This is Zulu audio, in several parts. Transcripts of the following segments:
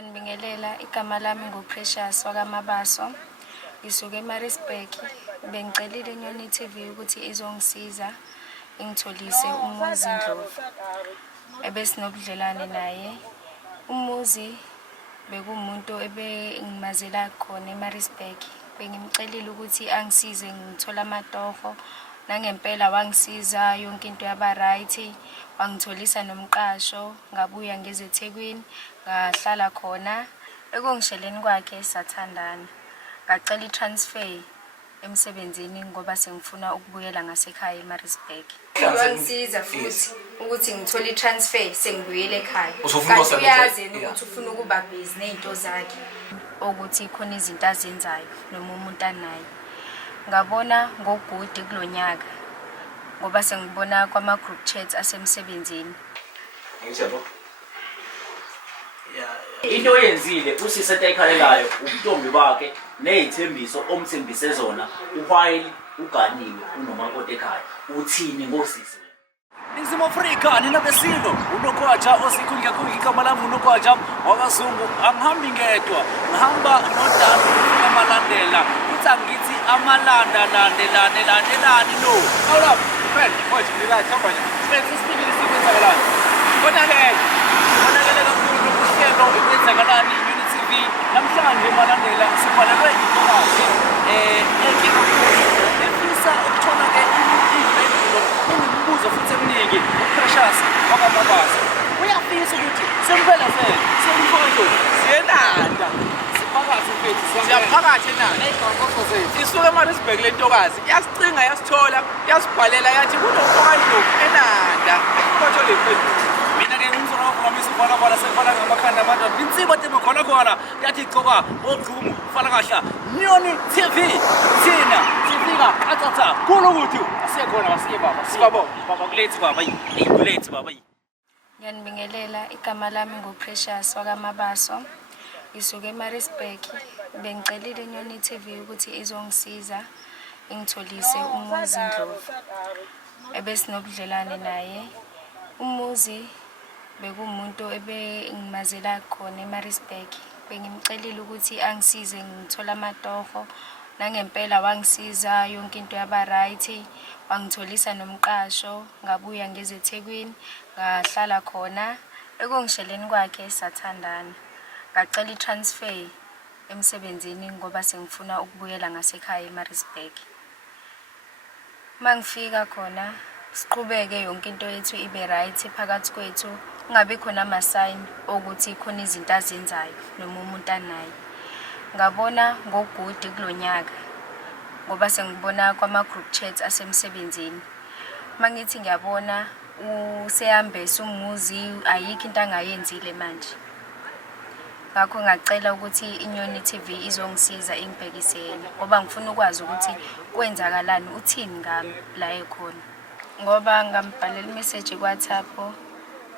Ngiyanibingelela, igama lami nguPrecious wakwaMabaso. Ngisuke eMaritzburg. Bengicelile iNyoni TV ukuthi izongisiza ingitholise umuzi Ndlovu. Ebesinobudlelwane naye. Umuzi bekumuntu ebengimazela khona eMaritzburg. Bengimcelile ukuthi angisize ngithola amatoho. Nangempela wangisiza yonke into yaba right. Wangitholisa nomqasho, ngabuya ngeze eThekwini, ngahlala khona. Ekongisheleni kwakhe sathandana. Ngacela itransfer emsebenzini ngoba sengifuna ukubuyela ngasekhaya eMaritzburg. Wangisiza futhi ukuthi ngithole itransfer sengibuyele ekhaya. Kanti uyazi ukuthi ufuna ukuba busy nezinto zakhe, ukuthi khona izinto azenzayo noma umuntu anayo. Ngabona ngogudi kulonyaka ngoba sengibona kwama group chats asemsebenzini. Ngiyabo. Into oyenzile usise etayikhalelayo ubuntombi bakhe nezithembiso omthembise zona uWhile uganiwe unomakoti ekhaya. Uthini ngosisi? Nizimo Afrika nina besilo unokwaja osikhulika igama lami unokwaja wakazungu angihambi ngedwa ngihamba nodala amalandela uthi angithi amalanda landelani no awula friend manje ngilahamba nje friend isibili sibenzakalani konakele kakhulu ukuhlelo ikwenzakalani Nyoni TV namhlanje malandela sibhalelwe intokazi efisa ukuthola ke impendulo imibuzo futhi eminingi uPrecious wakwaMabaso uyafisa ukuthi sempela semfondo siyenanda siphakathi mfethu siyaphakathi nani ey'gqongqosho zethu isuke eMaritzburg le ntokazi yasicinga yasithola yasibhalela yathi kunomfowabo enanda konto le mfethu mina ke ngumzona wapromise ukubona sefana ngamakhanda amadoda insiba tema khona yathi igcoka ogqumu fana kahla Nyoni TV thina sifika athatha kulokuthi asiyekhona asiye baba sibaba kulethi baba kulethi baba. Ngiyanibingelela, igama lami nguPrecious wakwaMabaso. Ngisuke eMaritzburg. Bengicelile iNyoni TV ukuthi izongisiza ingitholise umuzi Ndlovu. Ebesinobudlelwane naye. Umuzi bekumuntu ebengimazela khona eMaritzburg. Bengimcelile ukuthi angisize ngithola amatoho. Nangempela wangisiza yonke into yaba right. Wangitholisa nomqasho, ngabuya ngeze eThekwini, ngahlala khona. Ekongisheleni kwakhe sathandana. Ngacela itransfer emsebenzini ngoba sengifuna ukubuyela ngasekhaya eMaritzburg. Mangifika khona siqhubeke yonke into yethu ibe right phakathi kwethu, kungabe khona ama sign ukuthi khona izinto azenzayo noma umuntu anayo. Ngabona ngogudi kulonyaka ngoba sengibona kwama group chats asemsebenzini. Mangithi ngiyabona usehambe sumuzi ayikho into angayenzile manje. Ngakho ngacela ukuthi iNyoni TV izongisiza ingibhekise yena ngoba ngifuna ukwazi ukuthi kwenzakalani uthini ngami la ekhona. Ngoba ngambhalela imessage kwaWhatsApp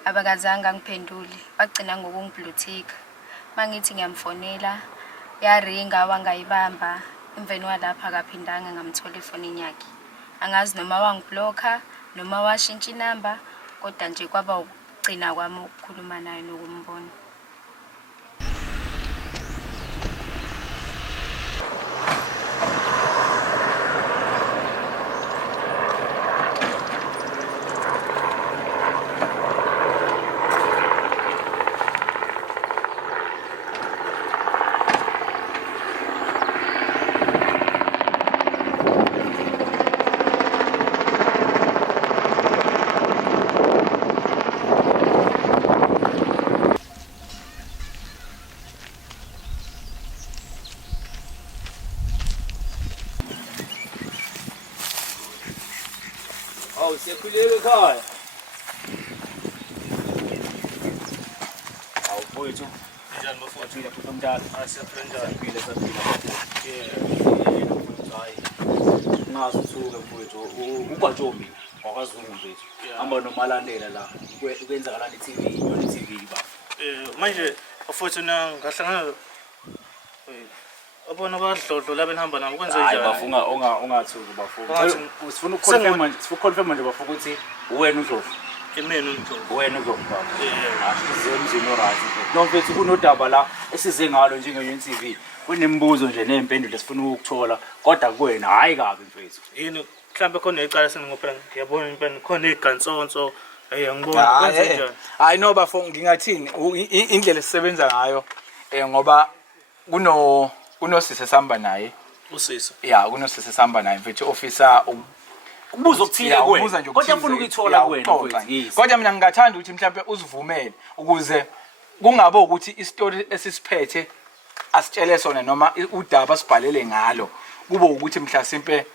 abakazange angiphendule, bagcina ngokungiblutika. Mangithi ngiyamfonela yaringa wangayibamba, emveni walapha akaphindanga ngamthola efonini yakhe. Angazi noma wangiblocker noma washintsha inamba, kodwa nje kwaba ukugcina kwami ukukhuluma naye nokumbona. Oh, siyakhuleka ekhaya. Awufowethu. Njani mfowethu? Umntana. Asiyaphila. Hayi. Ngazi uthuke mfowethu. Ugwajombi wakazungu mfethu. Hamba nomalandela la. Ukwenzakalani TV, Nyoni TV baba. Manje mfowethu ngahlangana abona abadlodlo la benihamba nabo kwenze njani? Hayi bafunga ungathuki bafunga. Sifuna ukuconfirm nje bafunga ukuthi uwena uNdlovu. Imina uNdlovu. wena uzongibamba Yeah. asize emzini oright no mfethu kunodaba la esize ngalo njenge-TV kunemibuzo nje ney'mpendulo esifuna ukuthola kodwa kuwena hhayi kabi mfethu Yini mhlambe khona icala sengophela ngiyabona impela khona igansonso ngibona kwenze njani. Hayi no bafo ngingathini indlela esisebenza ngayo ngoba kunosisi sihamba naye. Usisi. Yeah, kunosisi sihamba naye mfethu officer kubuza okuthile ubuza kuwena kodwa ufuna ukuyithola kuwena mfethu kodwa mina ngingathanda ukuthi mhlawumbe uzivumele ukuze kungabe ukuthi isitori esisiphethe asitshele sona noma udaba sibhalele ngalo kube ukuthi mhlasimpe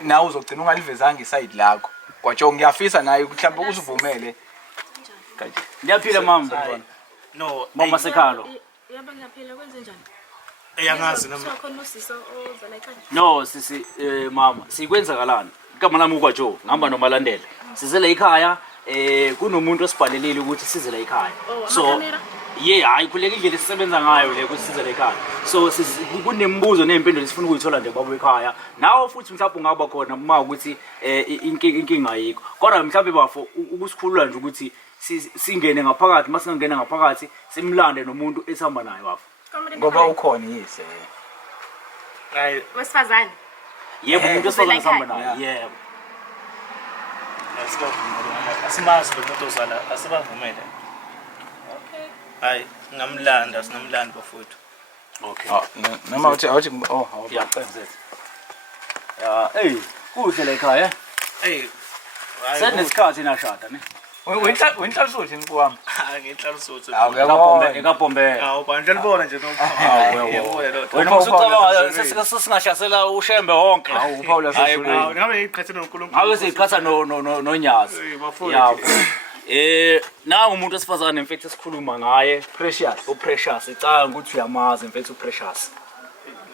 nawe uzogcina ungalivezanga iside lakho kwatsho ngiyafisa naye mhlawumbe uzivumele ndiyaphila mama No, mama Sekhalo Yaba ngiyaphila kwenze njani? eyangazi nami. Khona usisi ozala ekhaya. no sisi mama sikwenzakalani igama lami ukwaJoe ngihamba nomalandela sizele ekhaya kunomuntu osibhalelile ukuthi size la ekhaya so amakamera? hayi khuleka indlela esisebenza ngayo le ukuthi size la ekhaya so kunemibuzo ney'mpendulo sifuna ukuyithola nje babo ekhaya nawe futhi mhlawumbe ungaba khona uma ukuthi inkinga ayikho kodwa mhlawumbe bafo ukusikhulula nje ukuthi singene ngaphakathi uma singangena ngaphakathi simlande nomuntu esihamba naye bafo ngoba ukhona yise Hayi, Wesifazane. yebo umuntu esifazane esihamba naye yebo asimazi lo muntu ozala asibavumele. Okay. Hayi, ngamlanda sinamlanda bafowethu. okay noma uthi yaqenzela kuhle la ekhaya Hey. senesikhathi nashada ne wenhlala uthi nikuhamba Ngihlala sothi. ekapombela Hawu, bandla libona nje no. wena usucabanga sesingashasela ushembe wonke uPaul Hayi, Hawu, ngabe ngiqhathe noNkulunkulu. ngabe siyiqhatha nonyazi Bafowethu. nangu umuntu wesifazane mfethu esikhuluma ngaye Precious uPrecious icanga ukuthi uyamazi mfethu uPrecious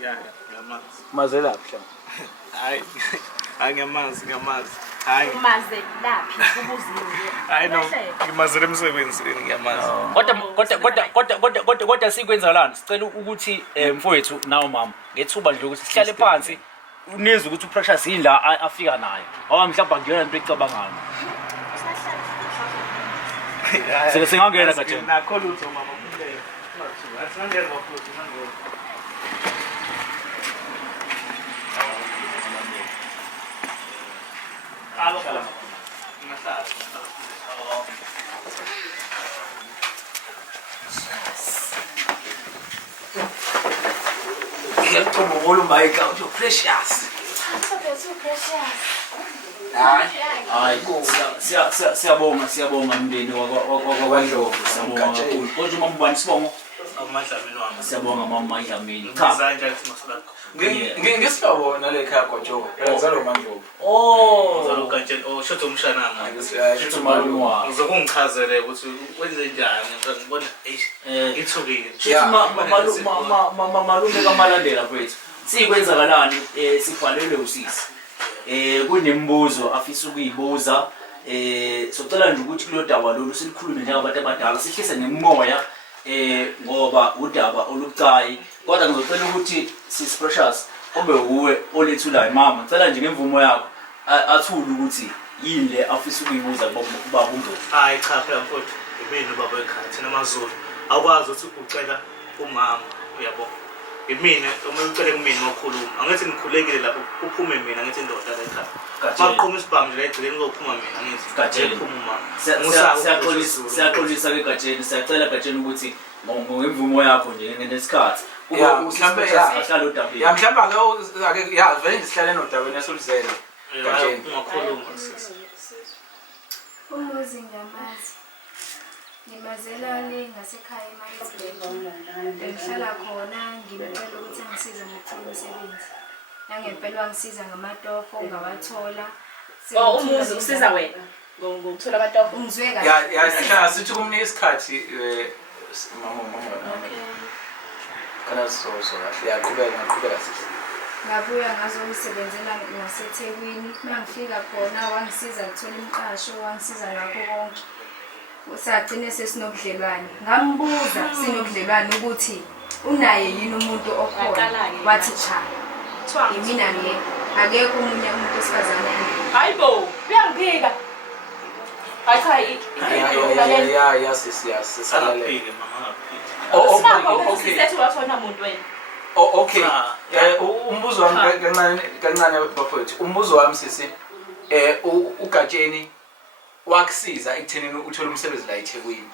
Yeah, ngiyamazi. mazela mhla Hayi. Ngiyamazi. Hayi. Umaze laphi ubuziwe. Hayi no. Ngimazile emsebenzini ngiyamazi. kodwa sikwenzakalani sicela ukuthi mfowethu nawe mama ngethuba nje ukuthi sihlale phansi unezwe ukuthi uPrecious yila afika nayo ngoba mhlawumbe ngiyona into ecabangayo sike singangena katheni Nakho lutho mama kumele. Asingangena bafowethu ngangena. ngiyaqoma ngolumbayika uthi Precious hayi siyabonga mndeni wakwaNdlovu siyabonga kakhulu kodwa uma mbani sibongo Amadlamini wami. siyabonga mama Dlamini cha Ngizanja kusimasalakho. ngisifabo nalekhaya kwaJoe ngizalo mandlovu Uzalo kanjani shotho umshananga. Shuthu malume wakho. Uzokungichazele ukuthi wenze njani ngibona ngithukile. malume kamalandela mfethu sikwenzakalani sibhalelwe usisi kunemibuzo afisa ukuyibuza socela nje ukuthi kulo daba lolu silikhulume njengabantu abadala sihlise nemoya ngoba udaba olubucayi kodwa ngizocela ukuthi sis Precious kube uwe olethulayo mama ngicela nje ngemvumo yakho athule ukuthi yini le afisa ukuyibuza kubaba uNdlovu. Hayi cha phela mfowethu imini ubaba ekhaya thina amaZulu awukwazi ukuthi ucela umama uyabo. Imina uma ucela kumina ngokhuluma angithi ngikhulekile lapho uphume mina ngithi indoda la ekhaya. Maqhuma isibhamu nje la egcileni ngophuma mina ngithi Gatsheni. phuma umama. Siyaxolisa ke Gatsheni siyacela Gatsheni ukuthi ngemvumo yakho nje ngesikhathi mhlambe ahlala odabeni mhlawumbe ake vele ngisihlale nodabeni esoluzele Gatsheni Ungakhuluma sisi. Umuzi ngiyamazi. Ngimazela le ngasekhaya eMaritzburg. Ngihlala khona ngimcela ukuthi angisize ngokuthola umsebenzi. Nangempela wangisiza ngamatofo ngawathola. Umuzi usiza wena. Ngokuthola abatofo. Ungizwe kahle. sithi kumnika isikhathi mama kana sozo kahle yaqhubeka sisi Ngabuya ngazomsebenzela ngaseThekwini. Mangifika khona wangisiza ukuthola imiqasho, wangisiza ngakho konke. Sagcine sesinobudlelwane. Ngambuza sinobudlelwane ukuthi unaye yini umuntu okhona. Wathi cha. Yimina ngeke. Akekho umunye umuntu osifazane. Hayibo, uyangiphika. Hayi cha ya sisiyalalele. Angaphiki mama angaphiki. Sinakho Okay. sisethu wathona umuntu wena. Okay. Umbuzo wami kancane bafowethu. Umbuzo wami sisi uGatsheni wakusiza ekuthenini uthole umsebenzi la eThekwini.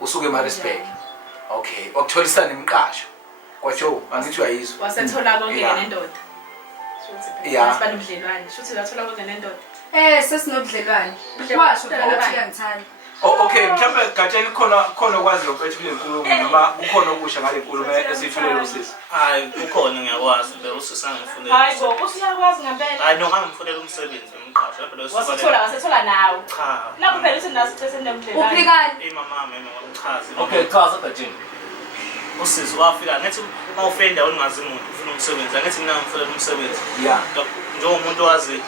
Usuke eMaritzburg. Okay. Wakutholisana nemqasho. Kwatsho angithi uyayizwa. Wasethola konke nendoda. Yeah. Sibani ubudlelwane. Shuthi wathola konke nendoda. Sesinobudlelwane. Washo ukuthi uyangithanda. Okay, mhlawumbe Gatsheni khona okwazi lokuphetha kule nkulumo noma kukhona okusha ngale nkulumo esiyithulela usisi. Hayi kukhona ngiyakwazi be usisi angifunela. Hayi bo, usiyakwazi ngempela. Hayi no ngangifunela umsebenzi emqasho phela Wasethola nawe. cha. Lapho phela uthi nasithe nemdlelwane. Uphikani? Mama ngichaze. Okay, chaza Gatsheni. Usisi wafika ngathi mawufika endaweni ungazi umuntu ufuna umsebenzi angithi mina ngifunela umsebenzi. Yeah. Njengomuntu owazi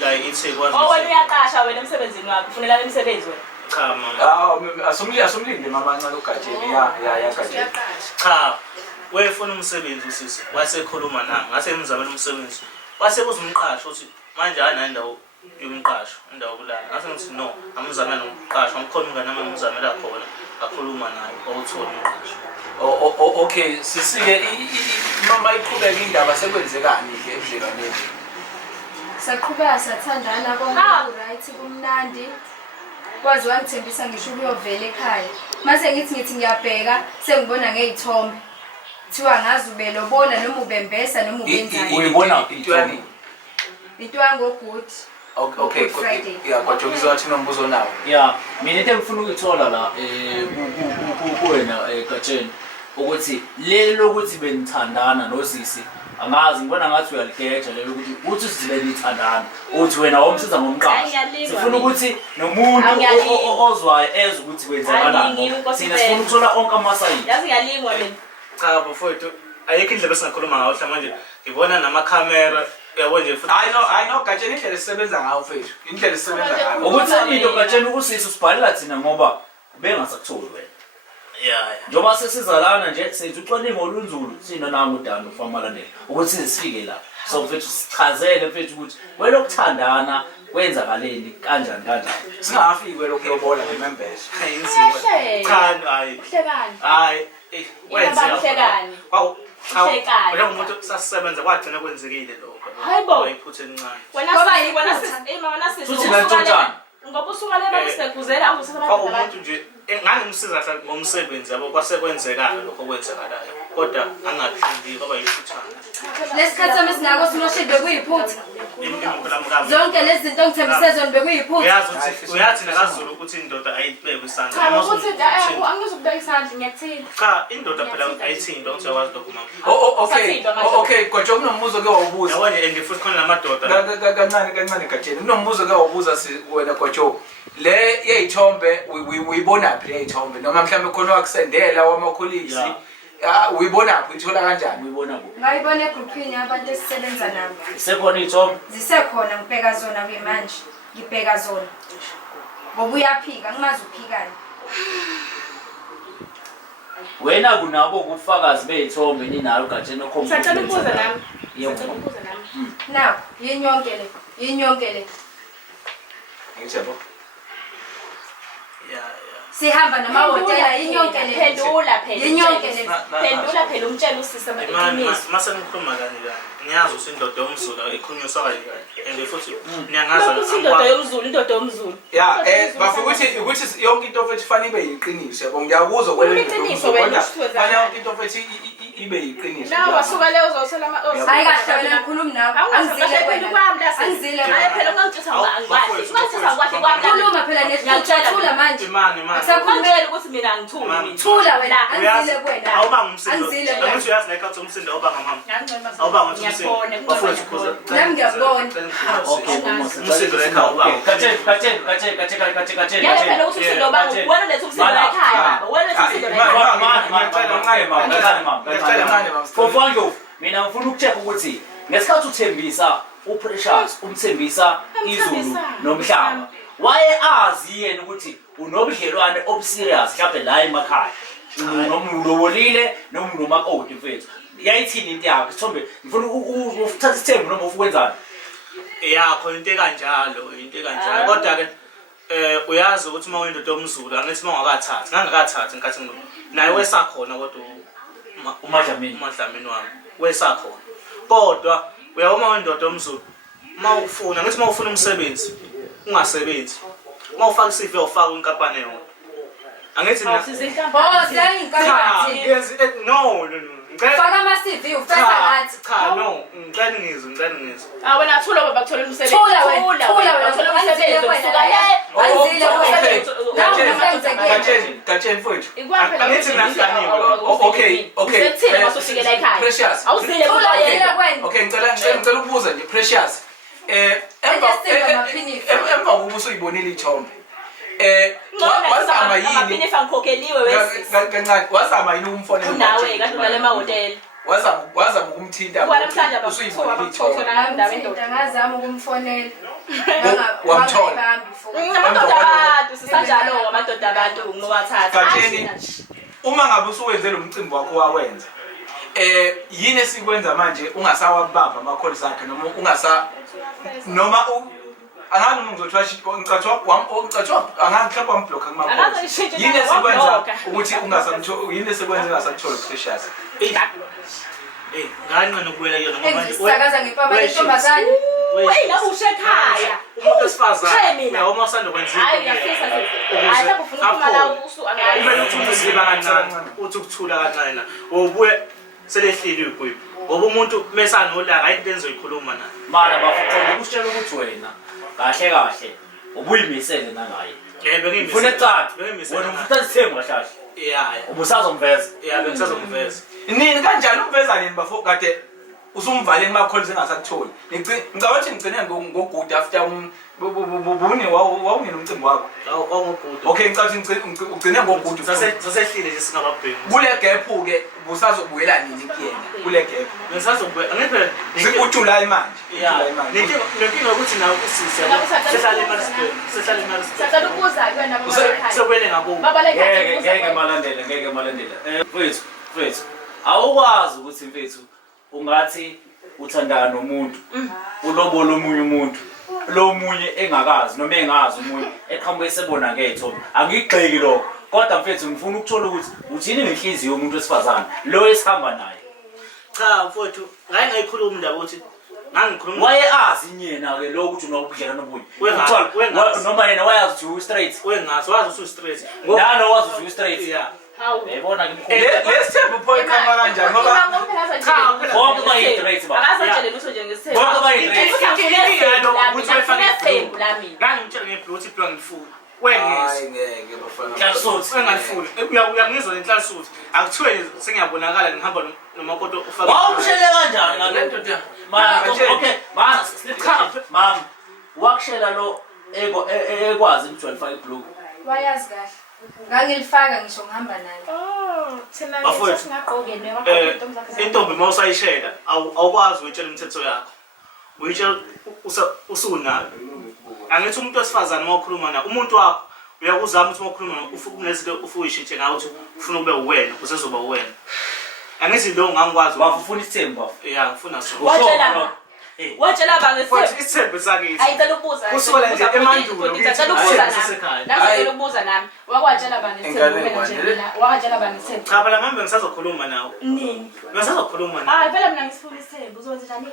la iThekwini. Oh wena uyaqasha wena emsebenzini wakho. Ufunela imisebenzi wena. Cha mama. Asumlinde mama ancane uGatsheni. Ya Gatsheni. Cha. Wefuna umsebenzi usisi. Wasekhuluma nami. Ngase ngimzamela umsebenzi. Wasebuza umqasho uthi manje ana indawo yomqasho, indawo kulala. Ngase ngithi no, amuzamela umqasho. Ngikhona umngane nami ngimzamela khona. Akhuluma naye awuthola umqasho. Okay, sisike mama iqhubeka indaba sekwenzekani ke ebudlekaneni? Saqhubeka sathandana konke right kumnandi. Kwazi wangithembisa ngisho ukuyovela ekhaya. Mase ngithi ngiyabheka sengibona ngezithombe. Thiwa ngazi ubelobona noma ubembesa noma ubenzani. Uyibona Intwani. Into yangogood. Okay, yeah, kwatsho ngizothi nombuzo nawo. Yeah, mina into engifuna ukuyithola la kuwena Gatsheni ukuthi lelo ukuthi benithandana nosisi angazi ngibona ngathi uyaligeja lelo ukuthi uthi sizibe nithandana uthi wena womsiza ngomqasho sifuna ukuthi nomuntu ozwayo ezwe ukuthi kwenzakalani sina sifuna ukuthola onke amasayini Yazi ngiyalingwa mina. Cha bafowethu ayikho indlela esingakhuluma ngayo hla manje ngibona namakhamera yabo nje futhi I know Gatsheni indlela esisebenza ngayo mfethu. Indlela esisebenza ngayo. ukuthi into Gatsheni usisi usibhalela thina ngoba bengasakutholi wena yeah njoba sesizalana nje senze ucwaningo olunzulu sina nangu uDando ufamalandela ukuthi sifike la so mfethu sichazele mfethu ukuthi welokuthandana kwenzakaleni kanjani Singafiki kwelokulobola ngemembese. ayinzima cha hayi Uhlekani? hayi wenze Uhlekani? Uhlekani? Wena umuntu sasebenza kwagcina kwenzekile lokho Hayibo. wayiphuthe encane Wena sisi mama nasisi. Futhi nantshontsana. Ngoba usuka le bese sekuzela angusisa kwawumuntu abantu. nje ngangimsiza hla ngomsebenzi yabo kwasekwenzekala lokho kwenzekalayo kodwa angaphindi kwaba yiphuthana Lesikhathi sami sinako sinoshide kuyiphutha. impela Zonke lezi zinto ongithembise zona bekuyiphutha. uyazi ukuthi uyathi nakaZulu ukuthi indoda ayibeke isandla Cha ukuthi angizokubeka isandla ngiyakuthini. cha indoda phela ayithinto ukuthi uyakwazi lokho mama Okay, kwatsho kunombuzo ke wawubuza. yabona and futhi khona lamadoda Kancane Gatsheni. Kunombuzo ke wawubuza wena kwatsho. Le yeyithombe uyibona phi yeyithombe noma mhlawumbe khona wakusendela wamakholisi. Uyibona phi uyithola kanjani? uyibona kuphi Ngayibona egroupini yabantu esisebenza nabo. sekhona ithombe Zisekhona ngibheka zona kuyimanje. Ngibheka zona. Ngoba uyaphika ngimazi uphikani. wena kunabo ubufakazi bezithombe ninalo Gatsheni okhomba Sacela ukubuza nami. yebo Sacela ukubuza nami. Naku yinyonke le. Ngiyabo. yeah Sihamba namahotela yinyonke le. Pendula phela. Yinyonke le. Pendula phela umtshela usisa imani mase ngikhuluma kanje ngiyazi ukuthi indoda yomzulu ikhunyuswa kanje and futhi niyangaza Lokhu indoda yomzulu, indoda yomzulu. Yeah, bafika ukuthi yonke into ofethi fanele ibe yiqiniso yabo. Ngiyakuzwa kwele Iqiniso wena usithoza. Fanele yonke into ofethi ibe yiqiniso. Nawe wasuka le uzothola Hayi kahle wena ngikhuluma nawe. Angizile wena. Angizile Hayi wena. phela ungangitshisa ngakwahle. Ungangitshisa ngakwahle kwami. Khuluma phela nesithuthula manje. imani Asakhulumela ukuthi mina angithuli. Thula wena. Angizile wena. awubanga umsindo Angizile wena. angithi uyazi like ukuthi umsindo awubanga mama Ngiyangcema. awubanga ukuthi umsindo Ngiyabona, bafowethu ngiyabona. kuze Nami ngiyabona. okay umsindo like awubanga Gatsheni Ngeke phela ukuthi umsindo banga wena lethu umsindo la ekhaya baba. Wena lethu umsindo la ekhaya. Fofango mina ngifuna ukucheck ukuthi ngesikhathi uthembisa uPrecious umthembisa izulu nomhlaba waye azi yena ukuthi unobudlelwane obserious mhlawumbe la emakhaya nomlobolile noma nomakoti mfethu yayithini into yakhe sithombe ngifuna ukuthatha isithembu noma ufukwenzani yakho into ekanjalo kodwa ke uyazi ukuthi uma uyindoda yomZulu angithi uma ungakathathi ngangakathathi nkathi naye wesakhona kodwa uMadlamini wami wesakhona kodwa uyabona uma uyindoda yomZulu uma ufuna ngithi uma ufuna umsebenzi ungasebenzi uma ufaka iCV ufaka inkampani yona angithi mina no faka ama-CV ufesa ngathi cha no ngicela ngizwe wena thula baba kuthola umsebenzi Thula wena kuthola umsebenzi usuka Gatsheni mfowethu. angithi nahlaniwe Okay. Sekuthini masufikela ekhaya? Precious. Awuzile thula kuba yena kwena Okay, ngicela ukubuza nje Precious. Emva kokuba usuyibonile ithombe. Wazama yini? Amapinifa ngikhokheliwe wesi. Kancane, wazama yini ukumfonela? Unawe kade ulale emahotela. Wazama ukumthinta. Namhlanje Usuyibonile ithombe. ngazama ukumfonela Wamthola. Amadoda abantu sisanjalo amadoda abantu ngowathatha. Gatsheni, uma ngabe usuwenze lo mcimbi wakho wawenza yini esikwenza manje ungasawabamba ama-calls akhe noma angani ngizothiwa ngicathiwa angangihlepha wambhlokha kuma-calls yini esikwenza ukuthi yini esikwenza ungasakutholi Precious? ngani nokubuyela kuyona engizisakaza ngempama yentombazane Ngabe ushekhaya. umuntu wesifazane uyabona usanda kwenza Hayi ngiyafisa nje. Hayi ufuna ukuphuma la usu angayi. kumele uthi umziba kancane uthi ukuthula kancane na ubuye selehlile igwebu ngoba umuntu mesanolaka ayinto enzoyikhuluma naye mara bafuna ukutshela ukuthi wena kahle ubuyimisele nangaye ufuna ecala wena ufuna sithembu kahle ubusazomveza bengisazomveza Nini kanjani umveza nini bafo kade usumvale kuma-calls engasakutholi ngicabanga ukuthi ngigcine ngogood after buni wawungena umcimbi wakho. awugogo Okay, ngicabanga ukuthi ugcine ngogood sasehlile nje singababheki kule gap-ke busazobuyela nini kuyena kule gap bengisazobuya angithi uJuly manje nenkinga ukuthi nawe usisi sehlale imali Sacela ukubuza kuwena baba ekhaya. sekwele ngakubo Baba ekhaya. ngeke malandela mfethu awukwazi ukuthi mfethu ungathi uthandana nomuntu ulobola omunye umuntu lo munye engakazi noma engazi umunye eqhamuke sebona ngethombe angigxeki lokho kodwa mfethu ngifuna ukuthola ukuthi uthini ngenhliziyo yomuntu wesifazane lo esihamba naye cha mfowethu ngayikhuluma indaba ukuthi ngangikhuluma waye azi yena ke lo ukuthi unokubhekana nobunye noma yena wayazi ukuthi u straight wengazi wazi usu straight nalo wazi ukuthi u straight yeah Hawu. yabona ke lesithembu pho ikhamba kanjani ngoba bonke bayi-straight ba akazatshele lutho nje ngesithembu. bonke bayi-straight ngangimtshela ngebhlothi phela ngifuna wengizwe ngeke bafana Nhlanhla-Suthu engangifuni uyangizwa lenhlanhla-Suthu akuthiwe sengiyabonakala ngihamba nomakoto ufaka wawumshele kanjani ngale mama wakushela lo ekwazi ukuthi walifaka ibhuluku wayazi kahle ngangilifaka ngisho ngihamba naye Bafowethu, intombi uma usayishela awukwazi uyitshela imithetho yakho uyitshela usunayo angithi umuntu wesifazane uma ukhuluma naye umuntu wakho uyakuzama ukuthi uma ukhuluma naye ufuna kunezinto ufuna uyishintshe ngawo ukuthi ufuna ube uwena usezoba uwena angithi lo ngangikwazi wafuna isithembu ya ngifuna so Watshela banga futhi isithembu sakithi ayicela ukubuza kusuka nje emandulo ngicela ukubuza nami ngicela ukubuza nami wakwatshela banga isithembu wena nje mina wakwatshela banga isithembu cha phela manje ngisazokhuluma nawe nini ngisazokhuluma nawe hayi phela mina ngisifuna isithembu uzokwenza njani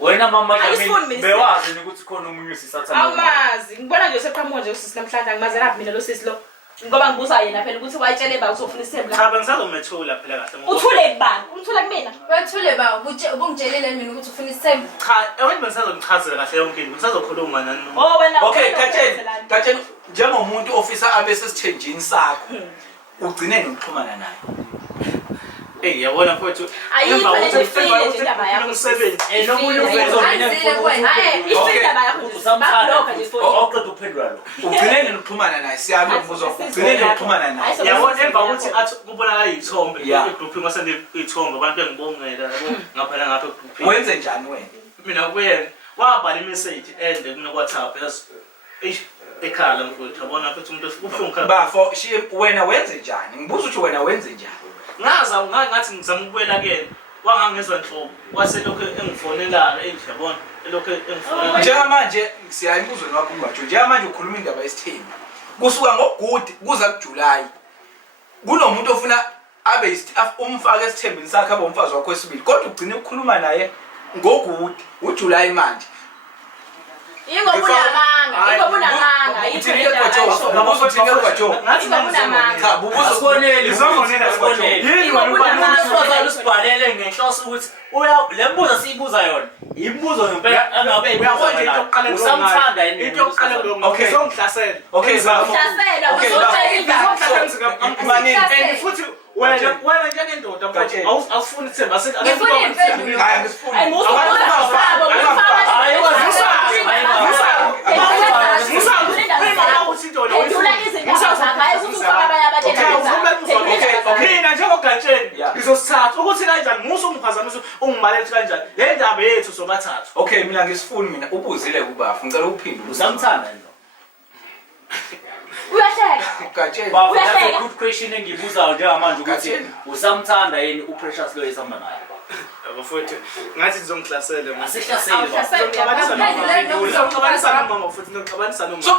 wena mama Ayisifuni bewazi ukuthi khona umunye usisathana awumazi ngibona nje useqhamuka nje usisi namhlanje angimazi laphi mina lo sisi lo ngoba ngibuza yena phela ukuthi wayitshele ba uzofuna isithembu la cha bengizazomethula phela kahle uthule kubani umthula kumina wethule ba ubungitshelile mina ukuthi ufuna isithembu cha ewenye bengizazomchazela kahle yonke into ngisazokhuluma nani oh wena Okay, Gatsheni njengomuntu ofisa abe sesithenjini sakho ugcine nokuxhumana naye. yabona mfowethu ayikho nje ifile nje indaba yakho umsebenzi nomunye Azile kwena hayi ifindaba yakho nje bakubloka nje ifoni awuqeda ukuphendula lo Ugcine nokuxhumana naye. Siyami umbuzo ugcine nokuxhumana naye. yabona emva kokuthi athi kubonakala iy'thombe Yeah. egroupini wasende iy'thombe abantu bengibongela yabo ngaphela ngapha egroupini Wenze njani wena? mina kuyena wabhala imeseji ende kuno-WhatsApp ekhala mfowethu yabona futhi umuntu ubuhlungu khala Bafo wena wenze njani? Ngibuza ukuthi wena wenze njani? ngathi ngizama ukubuyela kuyena wangangizwa nhlobo waselokhu engifonelana yabona elokhu engifonela njengamanje siyayibuza wakho ungatsho njengamanje ukhuluma indaba yesithembu kusuka ngogudi kuza kuJuly kunomuntu ofuna abe umfake esithembeni sakhe abe umfazi wakho wesibili kodwa ugcine ukukhuluma naye ngogudi uJuly manje usibhalele ngenhloso ukuthi le mbuzo siyibuza yona imibuzo ngempela angabe usamthanda yini into yokuqala ngizongihlasela futhi wena njengendoda mfowethu awufuni ithemba mina njengogatsheni ngizosithatha ukuthi kanjani musa ungiphazamisa ungibalele ukuthi kanjani le ndaba yethu sobathathu. Okay mina ngisifuni mina ubuzile kubafu ngicela uphendule usamthanda yini Gatsheni baba that's a good question engibuzayo njengamanje ukuthi usamthanda yini uPrecious lo esihamba naye Mfowethu ngathi ngizongihlasela manje Ngixabanisa nomama futhi ngixabanisa nomama so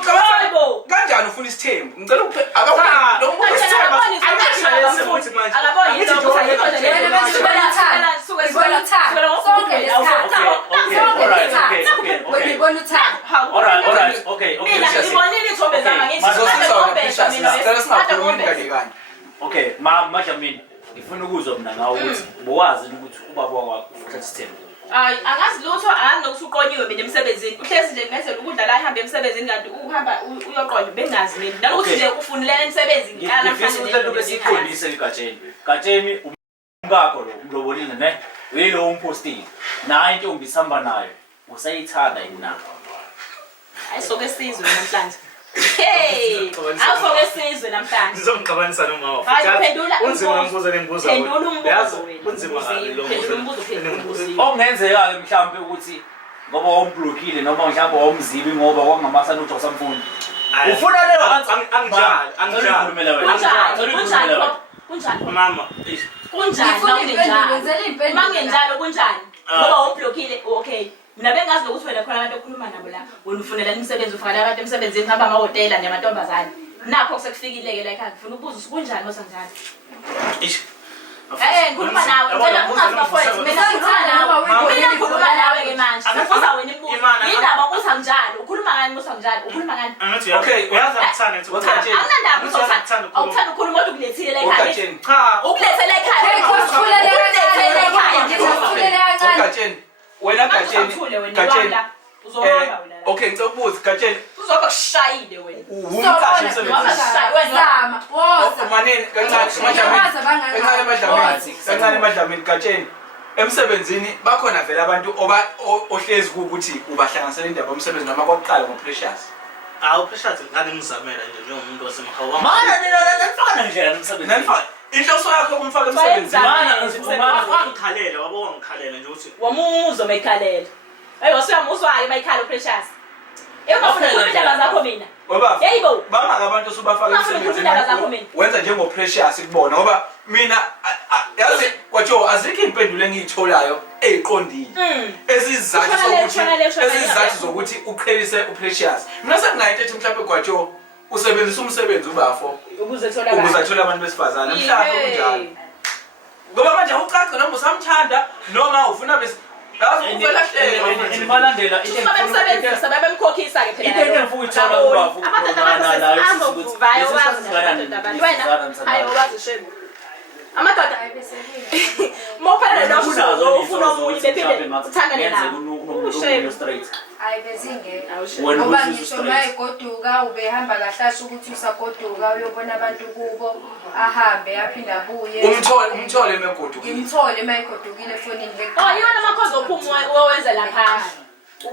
kanjani ufuna isithembu ngicela okay Madlamini ngifuna ukuzwa mina ngawo ukuthi ubowazi ukuthi ubaba wakho ufuna isithembu angazi lutho anginokuthi uqonyiwe mina emsebenzini uhlezi nje ngenzela ukudla la ihamba emsebenzini kanti uhamba uyoqonda bengazi mina nalokuthi nje ufunulela emsebenzini ngikala ngifisa ukuthi besiqondise egatsheni umkakho lo umlobolile ne uyilo umpostile nayo intombi isihamba nayo usayithanda yini na ayisoke sizwe namhlanje hey awusoke sizwe namhlanje ngizongixabanisa nomama hayi phendula unzima nombuzo lembuzo phendula umbuzo unzima phendula umbuzo okungenzeka ke mhlawumbe ukuthi ngoba womblokile noma mhlawumbe womzibi ngoba kwangamasana uJosa Mfundi ufuna leyo kunjani mama kunjani mangenjalo kunjani ngoba womblokile okay mina bengazi ukuthi wena khona abantu okhuluma nabo la wena ufunela imisebenzi ufakela abantu emsebenzini hamba amahotela namantombazane nakho sekufikile ke la ekhaya ngifuna ukubuza kunjani osanjani ngikhuluma nawe ngicela ungazi bafowethu mina ngikhuluma nawe ke manje sifuza wena imibuzo indaba ubuza njalo ukhuluma ngani ubuza njalo ukhuluma ngani okay uyazi ngithanda akunandaba uzothanda awuthanda ukhuluma kodwa ukulethile la ekhaya cha ukulethele la ekhaya Gatsheni wena Gatsheni okay ngicela ukubuza Gatsheni uzoba kushayile wena umqashi emsebenzini Zama, woza. manene kancane Madlamini Gatsheni emsebenzini bakhona vele abantu ohlezi ukuthi ubahlanganisela indaba yomsebenzi noma kwaqala ngoPrecious Precious ngane ngizamela nje njengomuntu wasemakhaya mana nifana ndlela nomsebenzi inhloso yakho umfaka emsebenzini ngikhalela wabona ngikhalela nje ukuthi wamuzo mayikhalela hey wasuyamuzwayo mayikhala uPrecious ungafuna indaba zakho mina ngoba yeyibo bamaka abantu osubafaka emsebenzini wenza njengoPrecious kubona ngoba mina yazi kwatsho azikho impendulo engiyitholayo eziqondile ezizathu zokuthi uqhelise uPrecious mina senginayo ethi mhlawumbe kwatsho usebenzisa umsebenzi ubafo ukuze athola abantu besifazana mhlawumbe kunjalo ngoba manje ucaca noma usamthanda noma ufuna bese Enibalandela sebemkhokhisa ke phela into engifuna ukuthola kubafu amadoda mophala lokho ufuna omunye bephinde uthandane nawo straight ayibezingeke ngoba ngisho mayigoduka ubehamba kahlasha ukuthi usagoduka uyobona abantu kubo ahambe aphinda abuye umthole megodukile ngimthole mayigodukile efonini yona amakhozi ophuma owenza lapha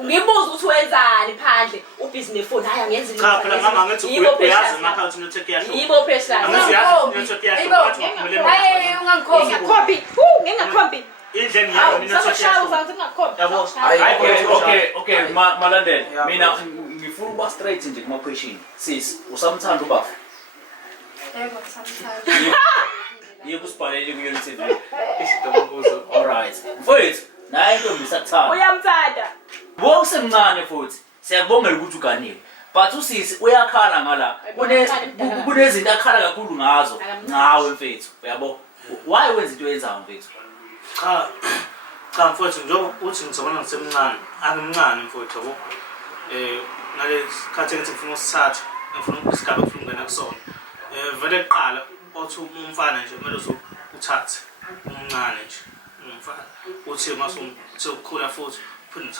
ngibuza ukuthi wenzani phandle ubhizi nefoni hayi angenza cha phela mama ngathi uyazi ama-account network yakho yibo Precious hayi ungangikhombi ngingakhopi ngingakhopi indlela ngiyona mina okay malandela mina ngifuna ukuba straight nje kuma question sis usamthanda ubafu yebo samthanda yeke usibhalele kuyona TV. Isidombuzo. Alright. Mfowethu, naye intombi isakuthanda. Uyamthanda. Bokusemncane futhi. Siyakubongela ukuthi uganile. But usisi uyakhala ngala. Kunezinto akhala kakhulu ngazo. Ngawe mfethu. Uyabo? Why wenza into yenzayo mfethu? Cha mfowethu njengoba uthi ngizobona ngisemncane, angimncane mfowethu yabo. Ngaleskhathi engithi ngifuna usithatha, ngifuna isigaba ngifuna ukungena kusona. Vele kuqala othi umfana nje kumele uthathe umncane nje umfana. Uthi mase ukhula futhi uphinde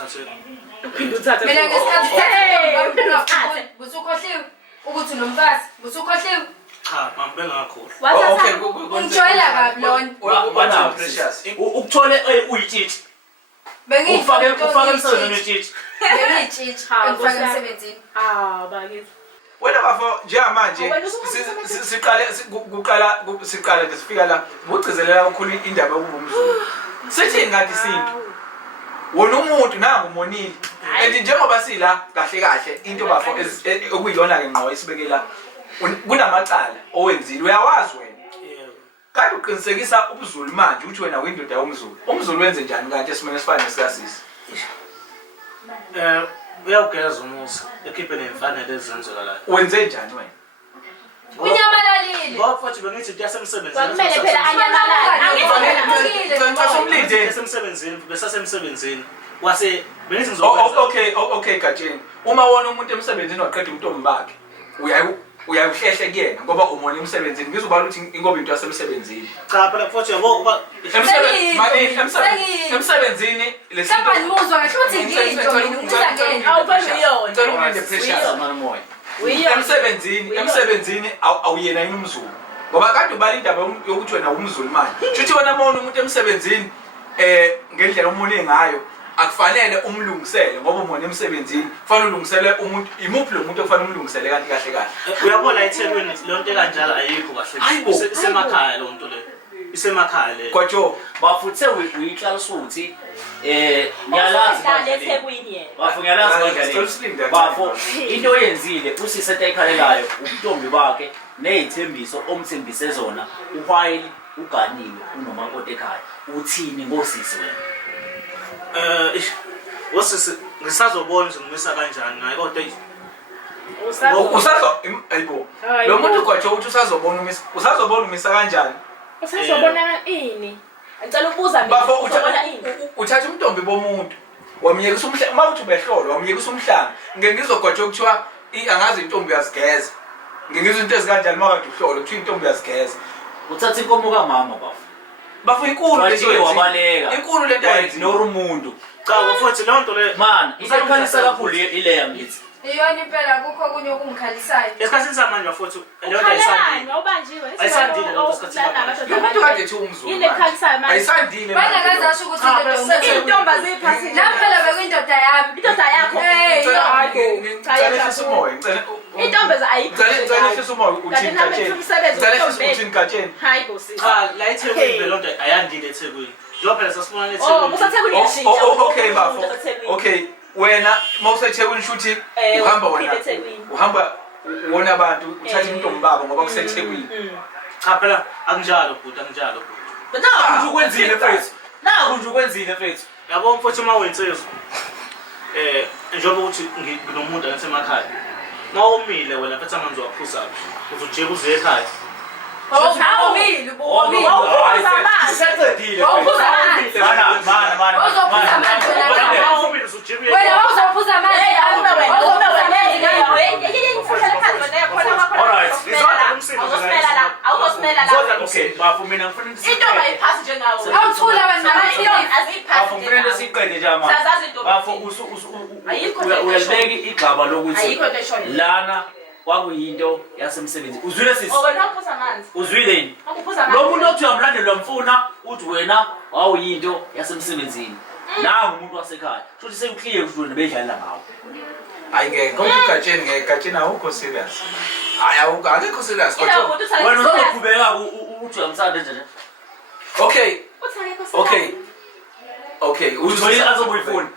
uthathe. Mina ngesikhathi busukhohliwe ukuthi unomfazi, busukhohliwe. Cha, mama bengakhohlwa. Okay, Ungijoyela kabi lona. What precious. Ukuthole uyitshitshi. Ufake emsebenzini uyitshitshi. Bengiyitshitshi engifake emsebenzini. Bakithi. Wena bafo njengamanje siqala nje sifika la ngocicizelela kakhulu indaba yokubumzulu. Sithi ngathi isinto. Wona umuntu nangu umonile. And njengoba sila kahle into bafo okuyiyona ke ngqo isibekela kunamacala owenzile uyawazi wena. Kanti uqinisekisa ubuzulu manje uthi wena uyindoda yomzulu. Umzulu wenze njani kanti esimene esifana nesikasisi? Uyawugeza umusa ekhiphe nemfanele ezenzekalayo. Wenze njani wena? Unyamalali. Ngoba futhi bengithi ndiyasemsebenzini. Kumele phela anyamalala. Yasemsebenzini besasemsebenzini. Wase bengithi ngizokwenza. Okay Gatsheni. Uma wona umuntu emsebenzini waqeda umntombi bakhe, uyayuhlehle kuyena ngoba umona emsebenzini. Ngizobala ukuthi ingoba into yasemsebenzini. Cha phela futhi yabo uba emsebenzini lesinto. Lapha nimuzwa kahle uthi ngiyinto mina umthatha ngene. Awuphezuyona. Ngicela ukulinde pressure Mana moya. Emsebenzini awuyena yini umzulu. Ngoba kade ubala indaba yokuthi wena umzulu manje. Shuthi wena mawona umuntu emsebenzini ngendlela umone ngayo akufanele umlungisele ngoba umone emsebenzini kufanele ulungisele umuntu imuphi lo muntu okufanele umlungisele kanti kahle. uyabona eThekwini lonto ekanjalo ayikho kahle. Isemakhaya lonto le. Isemakhaya le. Kwajo Bafuthe uyixalisa ukuthi ngiyalazi Uhlala eThekwini yena. Bafo ngiyalazi kanjani. Bafo into oyenzile usisi etayikhalelayo ubuntombi bakhe nezithembiso omthembise zona uhwayeli uganiwe unomakoti ekhaya. Uthini ngosisi wena? Wosisi ngisazobona ukuthi ngimisa kanjani naye kodwa ayibo lo muntu kwajo uthi usazobona umisa kanjani? Usazobona ini? Ngicela ukubuza mina. Bafo Uzobona ini? uthatha umntombi bomuntu wamyekisa umhlanga uma uthi ubehlolo wamyekisa umhlanga ngengizogwaja ukuthiwa angazi intombi yazigeza ngengizwe into ezikanjani makade uhlolo kuthiwa intombi yazigeza Uthatha inkomo kamama bafo inkulu lento wabaleka. inkulu lento Wayignore umuntu. cha futhi lonto le Man, isekhalisa kakhulu ile ngithi. Iyona impela kukho okunye okungikhalisayo. esikhathini samanje futhi lonto Khalani, ayisandile. wawubanjiwe. Ayisandile lonto esikhathini Ayisandile. lo muntu kade ethi umzulu Yini ekhalisayo manje? ayisandile Bana kazasho ukuthi Intombi aziphasi. Naphela bekuyindoda yami. Indoda yakho. Intombi ngicela umoya uthini Gatsheni Hayi bosi. cha la eThekwini lonto ayandile eThekwini. Njengoba phela sasibona Oh, eThekwini. musathekwini yashintsha. okay bafo okay wena mawuseThekwini shuthi uhamba wena uhamba wona abantu uthatha intombi babo ngoba kuseThekwini Cha phela akunjalo bhuti akunjalo. Naku nje ukwenzile mfethu. Naku nje ukwenzile mfethu. Yabo mfowethu uma wensizwa njengoba ukuthi nginomuntu angasemakhaya. Mawumile wena phethe amanzi waphuza uzojeka uze ekhaya. Awumile ubuwomile. Iseqedile. Wawuphuza amanzi. Mana. Uzophuza amanzi wena. Mawumile uzojeka uye. Wena uzophuza amanzi. Okay, bafo mina ngifuna Intombi ayiphasi njengawe. Awuthula abantu Bafo ngifuna into siqede nje mama. Sazazi intombi. Bafo uyalibeka igaba lokuthi Ayikho into eshona. lana kwakuyinto yasemsebenzini. Uzwile sisi? Wena uphuza amanzi. Uzwile yini? Ukuphuza amanzi. Lo muntu othi uyamlandela mfuna uthi wena wawuyinto yasemsebenzini. Nangu umuntu wasekhaya. Futhi sekuclear ukuthi wena bedlala ngawo. hayi ngeke kodwa Gatsheni awukho serious hayi akekho serious kodwa Wena uzoqhubeka uthi uyamsanda nje. okay Uzoyi azobuyifuna.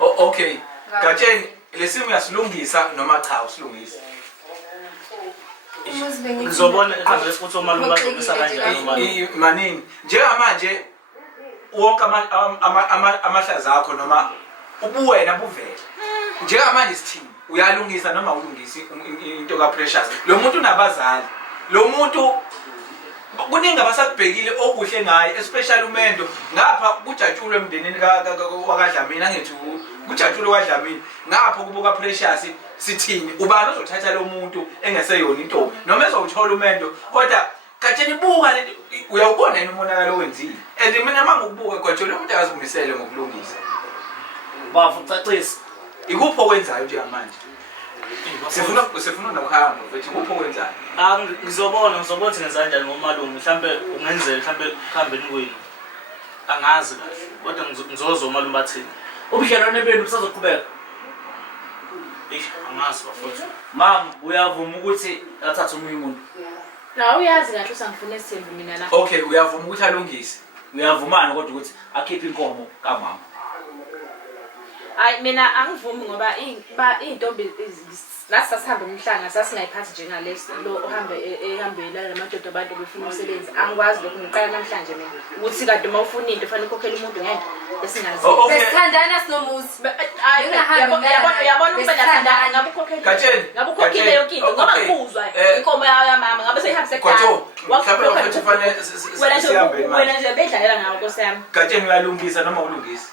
okay Gatsheni lesimo yasilungisa noma cha usilungisa ngizobona ekhanda ukuthi omalume bazomisa kanjani Manini, njengamanje wonke amahlazi akho noma ubuwena buvele. Njengamanje sithini uyalungisa noma ulungisi into kaPrecious. Lo muntu unabazali. Lo muntu kuningi abasakubhekile okuhle ngaye, especially uMendo. Ngapha kujatshulwe emndenini kaDlamini, angithi kujatshulwe kwaDlamini. Ngapha kubuka Precious sithini ubani ozothatha lo muntu engeseyona intombi noma ezowuthola uMendo, kodwa katheni buka lento uyawubona yini umonakalo wenzile. And mina mangibuka kwathi lo muntu akazimisele ngokulungisa. Bafu ucacisa. Ikuphi okwenzayo njengamanje? Sifuna nokuhamba mfethu, ikuphi okwenzayo? Ngizobona ukuthi ngenza kanjani ngomalume, mhlambe ungenzeka mhlambe khambeni kwenu. Angazi kahle, kodwa ngizozwa umalume bathini. Ubudlelwane benu busazoqhubeka. Angazi bafowethu. Mama, uyavuma ukuthi athathe omunye umuntu? Na uyazi kahle usangifuna isithembu mina la. Okay, uyavuma ukuthi alungise. Uyavumana kodwa ukuthi akhiphe inkomo kamama. Hayi mina angivumi ngoba intombi lasasihamba umhlanga sasingayiphathi njengalesi lo ehambela lamadoda abantu befuna umsebenzi. Angikwazi lokho ngiqala namhlanje mina ukuthi kade uma ufuna into fanele ukhokhele umuntu ngento esingazi. Besithandana sinomuzi. Yabona umpela thandana ngabe ukhokhele. Ngabe ukhokhile yonke into ngoba ngikuzwa inkomo ya mama ngabe seyihambise ekudala. Wena nje bedlalela ngawo Nkosi yami. Katsheni uyalungisa noma ulungisa?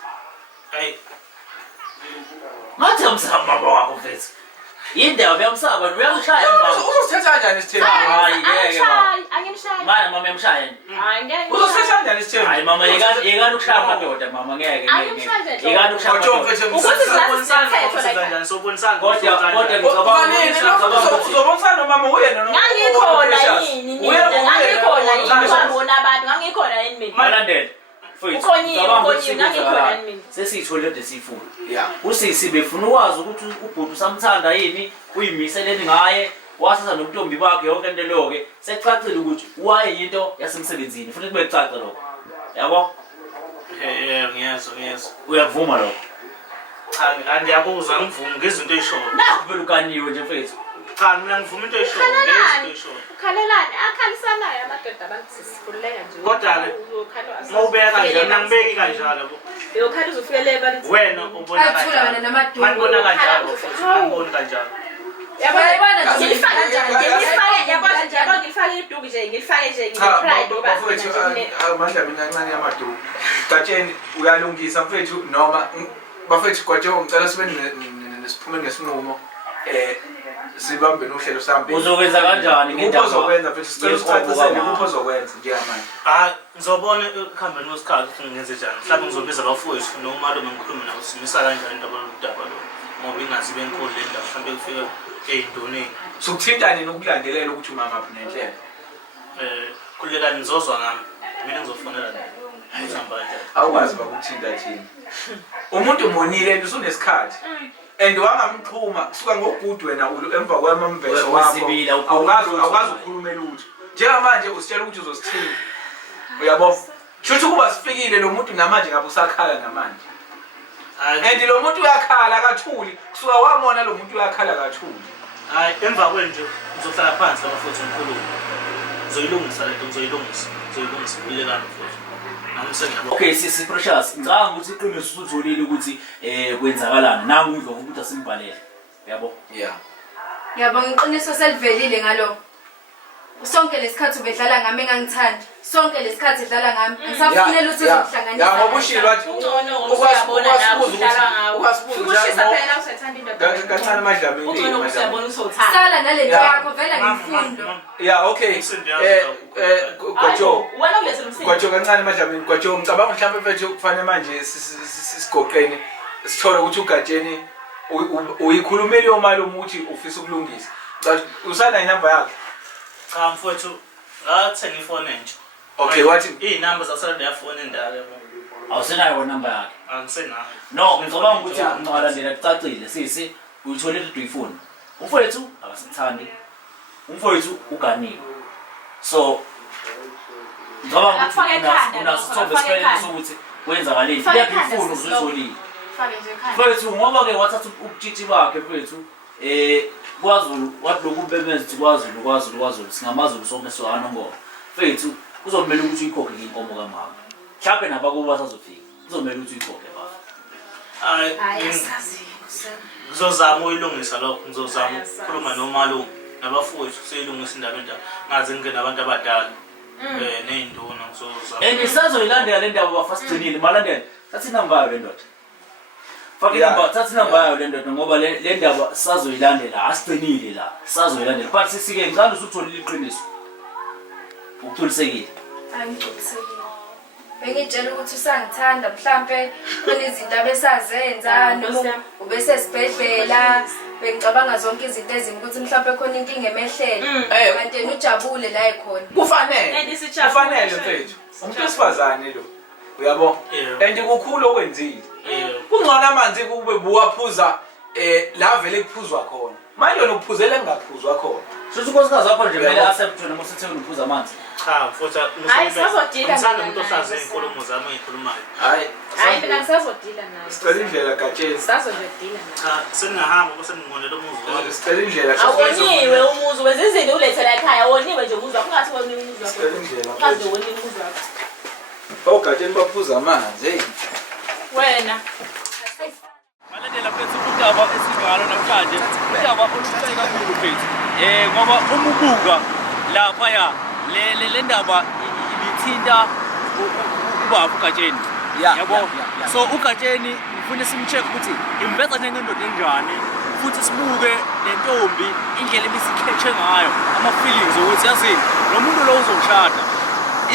Hayi. Ngathi amsaba baba wakho mfethu. Indaba beyamsaba uyangishaya mama. Uzosithatha kanjani isithembu? Hayi ngeke baba. Angimshaya. Mana mama emshayeni. Hayi ngeke. Uzosithatha kanjani isithembu? Hayi mama yekani ukushaya amadoda mama ngeke ngeke. Yekani ukushaya amadoda. Kanjani sobonisana Kodwa ngicabanga uzobonisana mama uyena noma ngangikhona yini mina ngangikhona yini kwabona abantu ngangikhona yini mina malandela. Sesiyithole le sifuna. Yeah. Usisi befuna ukwazi ukuthi ubhuti usamthanda yini, uyimiseleni ngaye, wasasa nomntombi bakhe yonke into leyo ke. Secacile ukuthi waye into yasemsebenzini. Futhi kube caca lokho. Yabo? Ngiyezwa. Uyavuma lokho? Cha, angiyakuzwa ngivuma ngezinto eyishoyo. Nakubela ukaniwe nje mfethu. Cha, mina ngivuma into eyishoyo, ngezinto eyishoyo. ukhalelani akhalisanayo amadoda abantu sisikhululeka nje Kodwa-ke mawubeka kanjani angibeki kanjalo bo. uyokhala uzofikelela ebalithi Wena ubona kanjalo. Manibona kanjalo futhi manibona kanjalo. yabona ngilifake kanjani yabona ngilifake iduku nje ngilifake nje ngipride ngoba amandla mina kancane yamaduku. Katsheni uyalungisa mfethu noma bafethu kwatsho ngicela sibe nesiphume ngesinqumo sibambe nohlelo sambe. Uzokwenza kanjani ngendaba? Uzokwenza mfethu sicela usicacisele kuphi ozokwenza njengamanje. Ngizobona ekuhambeni kwesikhathi ukuthi ngenze njani. Mhlawumbe ngizobiza abafowethu noma lo ngikhuluma nabo simisa kanjani indaba lodaba lo. Ngoba ingazi benkulu le ndaba mhlawumbe kufika ey'ndoneni. Sokuthintane nokulandelela ukuthi umama aphi nenhlelo. Khulekani nizozwa ngami. Mina ngizofonela nini. Uthamba kanjani? Awukwazi bakuthinta thina. Umuntu monile and usunesikhathi. And wangamxhuma kusuka ngogood wena emva kwamambeso wakho awukazi ukukhuluma lutho njengamanje usitshela ukuthi uzosithini uyabo shothi kuba sifikile lo muntu namanje ngabe usakhala namanje and lo muntu uyakhala akathuli kusuka wamona lo muntu uyakhala akathuli hayi emva kwenje ngizohlala phansi abafowethu ngikhuluma ngizoyilungisa lento ngizoyilungisa kulekani futhi. Okay, sisi Precious, ngicabanga ukuthi iqiniso usutholile ukuthi kwenzakalana nangu ngizwa ukuthi asimbhalele. Yabo? Yeah. Yabo ngiqiniso selivelile ngalo. Sonke lesikhathi ubedlala ngami engangithanda. Sonke lesikhathi edlala ngami. Ngisafunela ukuthi uzohlanganisa. Ya ngoba ushilo wathi uyabona nawe udlala ngawo. Ushisa phela usethanda indoda. Kancane madlamini. Ungcono usiyabona usothanda. Sala nalento yakho vela ngifundo. Yeah, okay. Kwatsho. Wena ulethe lo msindo. Kwatsho kancane madlamini. Kwatsho ngicabanga mhlawumbe mfethu kufanele manje sigoqene sithole ukuthi ugatsheni uyikhulumeli yomali umuthi ufisa ukulungisa. Usana inamba yakhe. Cha mfowethu ngathenga ifone entsha. Okay, wathi iy'namba zasala yafone endala yabo. Awusenayo inamba yakhe? Angisenayo. No, ngicabanga ukuthi ungalandela kucacile sisi uyitholile into uyifuna. Umfowethu akasithandi. Umfowethu uganiwe. So ngicabanga ukuthi unasithombe esifanele sokuthi kwenzakaleni. Iyaphifuna uzuyitholile. Fake nje ekhaya. Mfowethu ngoba ke wathatha ubutshitshi bakhe mfowethu kwaZulu wathi lokhu bebezi kwaZulu singamazulu sonke sohanongoba fethu kuzomela ukuthi uyikhokhe inkomo kamama mhlawumbe nabakuba basazofika kuzomela ukuthi uyikhokhe baba ngizozama uyilungisa lokho ngizozama ukukhuluma nomalume nabafowethu siyilungisa indaba enjalo ngaze ngene abantu abadala ney'nduna ngizozama and sazoyilandela le ndaba bafasigcinile malandela thatha inamba yayo le ndoda thatha inamba yayo le ndoda ngoba le ndaba sazoyilandela asigcinile la sazoyilandela but sisike ngicela usutholile iqiniso ukutholisekile angigculisekile bengitshela ukuthi usangithanda mhlambe khona izinto abesazenza noma ubesesibhedlela bengicabanga zonke izinto ezimbi ukuthi mhlambe khona inkinga emehlele kanti yena ujabule la ekhona kufanele mfethu umuntu wesifazane lo uyabo and kukhulu okwenzile kungcono amanzi kube buwaphuza la vele kuphuzwa khona manje yona uphuzela engaphuzwa khona shothi unkosikazi wakho nje kumele accept wena mase utheni uphuza amanzi cha futhi ngizosebenzisa umuntu osazi inkulumo zami engikhulumayo hayi mina ngisazodila naye sicela indlela gatsheni sazodila naye cha seningahamba bese ngingonela umuzi wami sicela indlela awoniwe umuzi wenza izinto ulethela ekhaya awoniwe nje umuzi wakho ungathi woniwe umuzi wakho sicela indlela ungaze woniwe umuzi wakho bawugatsheni baphuza amanzi hey wena malandela phethu udaba esingalo namhlanje udaba olubucayi kakhulu phethu ngoba umubuka lapha le ndaba ibithinta ubaba uGatsheni yabo so uGatsheni ngifuna simcheck ukuthi imbeza njengendoda enjani futhi sibuke lentombi indlela ebisikhethe ngayo ama feelings ukuthi yazi lo muntu lo uzoshada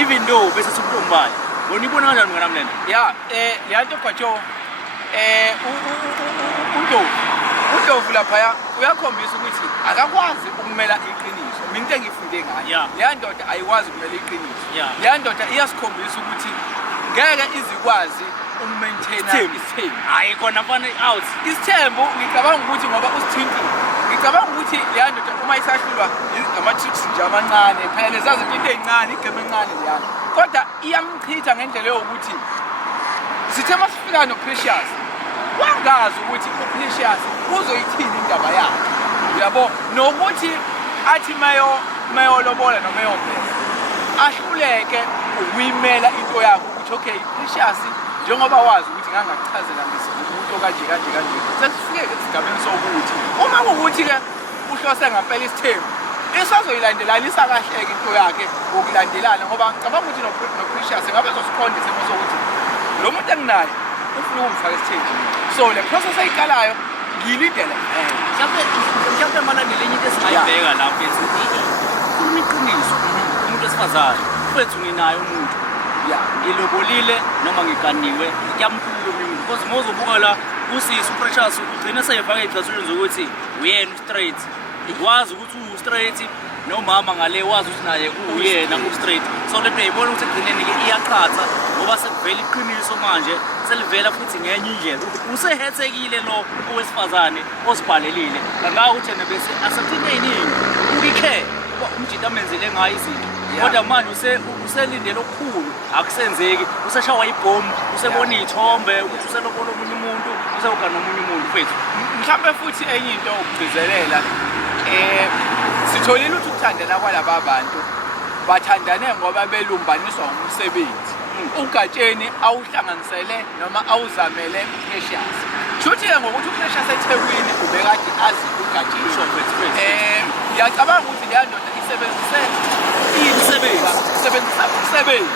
even though bese sibutombayo wona ibona kanjani ngana mlena leyanto Gatsho uNdlovu lapha uyakhombisa ukuthi akakwazi ukumela iqiniso mina into engifunde ngayo leya ndoda ayikwazi ukumela iqiniso leya ndoda iyasikhombisa ukuthi ngeke izikwazi ukumaintaina isithembu hayi khona mfana out isithembu ngicabanga ukuthi ngoba usithintile ngicabanga ukuthi leya ndoda uma isahlulwa ama-tricks nje amancane phela lezazi into ey'ncane igame encane leyana kodwa iyamchitha ngendlela yokuthi sithe masifika noPrecious wangazi ukuthi uPrecious uzoyithini indaba yakhe uyabo nokuthi athi mayolobola noma yombeza ahluleke ukuyimela into yakhe ukuthi okay Precious njengoba wazi ukuthi ngangakuchazela umuntu kanje sesifike esigabeni sokuthi uma kuwukuthi-ke uhlose ngampela isithembu isazoyilandelanisa kahle-ke into yakhe ukulandelana ngoba ngicabanga ukuthi noPrecious ngabe zosikhonda isimo sokuthi lo muntu enginaye ufuna ukumfaka esithenjini so le process ayiqalayo ngiyilindele mhlawumbe malandela enye into esingayibheka lapho khuluma iqiniso umuntu wesifazane fethu nginayo umuntu ngilobolile noma ngikaniwe ngiyamkhulula umuntu because mozobuka la usisi uPrecious ugcina seyefaka ey'cathulweni zokuthi uyena u-straight wazi ukuthi u-straight nomama ngale wazi ukuthi naye uyena u-straight so lento yayibona ukuthi ekugcineni-ke iyaqhatha ngoba sekuvela iqiniso manje selivela futhi ngenye indlela usehethekile lo owesifazane osibhalelile kangaho ukuthi yena bese asethe into ey'ningi ukikhe umjita amenzele ngayo izinto kodwa manje uselindele okukhulu akusenzeki useshawa ibhomu usebona iy'thombe ukuthi uselobola omunye umuntu usewugana omunye umuntu fethu mhlawumbe futhi enye into ukugcizelela sitholile ukuthi ukuthandana kwalaba bantu bathandane ngoba belumbaniswa umsebenzi uGatsheni awuhlanganisele noma awuzamele uPrecious shuthi-ke ngokuthi uPrecious eThekwini ubekade azi uGatsheni ngiyacabanga ukuthi leya ndoda isebenzise umsebenzi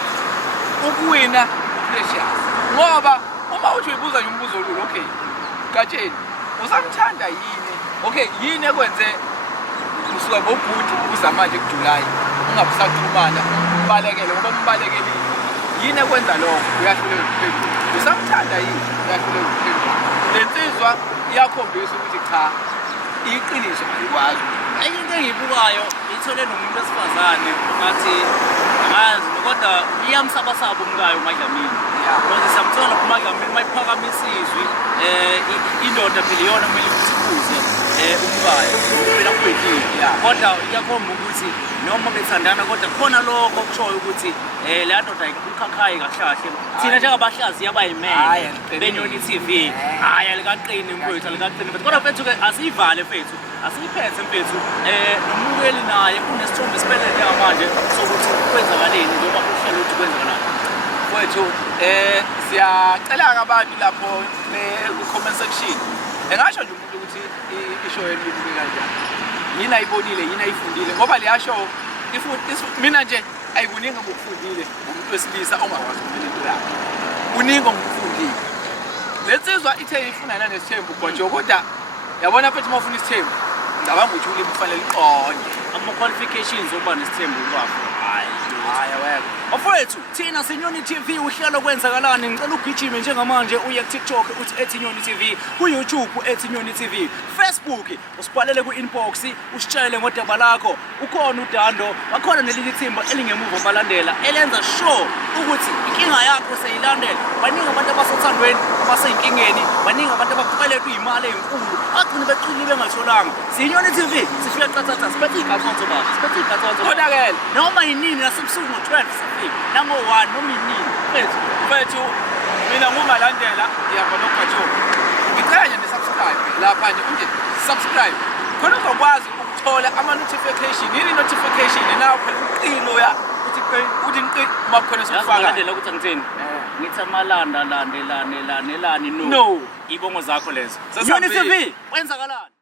ukuwina uPrecious ngoba uma uthi uyibuza nje umbuzo lula okay Gatsheni usamthanda yini okay yini ekwenze usuka ngobhuti uza manje kuJulayi ungabusaxhumana ubalekele ngoba umbalekele yini ekwenza lokho uyahluleka ukuphendula usamthanda yini uyahluleka ukuphendula lensizwa iyakhombisa ukuthi cha iqiniso ayikwazi enye into engiyibukayo ithole nomuntu wesifazane ngathi angazi kodwa iyamsabasaba umkayo uMadlamini Manje siyamthola uMadlamini mayiphakamisa izwi indoda phela iyona kumele ukuthi ibuze umkayo phela kubhekile kodwa iyakhomba ukuthi noma bethandana kodwa khona lokho okushoyo ukuthi le ndoda ikhakhayi kahlahle thina njengabahlazi yabayimene beNyoni TV hayi alikaqini mfowethu alikaqini kodwa mfethu ke asiyivale mfethu asiyiphethe mfethu nomukeli naye unesithombe esiphelele manje sokuthi kwenzakaleni njengoba uhlelo ukuthi kwenzakalani Mfowethu siyacela abantu lapho ku-comment section engasho nje umuntu ukuthi ishow yenu libuke kanjani yini ayibonile yini ayifundile ngoba leya show mina nje ayikuningi ngokufundile umuntu wesilisa ongakwazi ukuphila into yakhe kuningi ngokufundile lensizwa ithe ifuna nesithembu kodwa yabona mfethu mawufuna isithembu ngicabanga ukuthi ulimi kufanele iqonde ama-qualifications okuba nesithembu kwakho hayi awekho bafowethu thina siNyoni TV uhlelo kwenzakalani ngicela ugijime njengamanje uye ku-TikTok uthi @Nyoni TV ku-YouTube @Nyoni TV Facebook usibhalele ku-inbox usitshele ngodaba lakho ukhona uDando bakhona nelinye ithimba elingemuva balandela elenza sure ukuthi inkinga yakho seyilandela baningi abantu abasothandweni abaseyinkingeni baningi abantu abakweleta imali enkulu agcine becile bengatholanga siNyoni TV sifika qathatha siphethe igatsonto baba siphethe igatsonto konakele noma yinini nasebusuku ngo-12 nango 1 noma yinini mfethu mina ngumalandela ngiyabona uGajogo ngicela nje ne-subscribe lapha nje unje subscribe khona uzokwazi ukuthola ama-notification yini notification nawo phela uqino uthi nqi uma kukhona sikufaka landela ukuthi angitheni ngithi amalanda landelane no ibongo zakho lezo Nyoni TV kwenzakalani